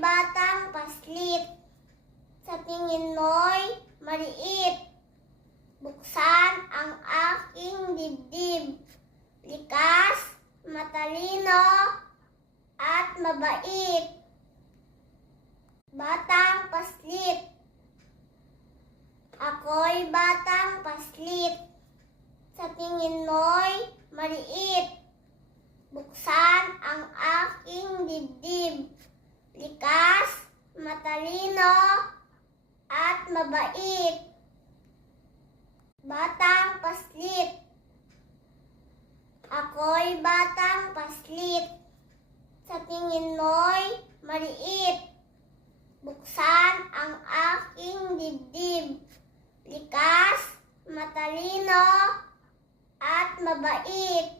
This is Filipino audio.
batang paslit. Sa tingin mo'y maliit. Buksan ang aking dibdib. Likas, matalino, at mabait. Batang paslit. Ako'y batang paslit. Sa tingin mo'y maliit. Buksan ang aking dibdib. Likas, matalino, at mabait. Batang paslit. Ako'y batang paslit. Sa tingin mo'y maliit. Buksan ang aking dibdib. Likas, matalino, at mabait.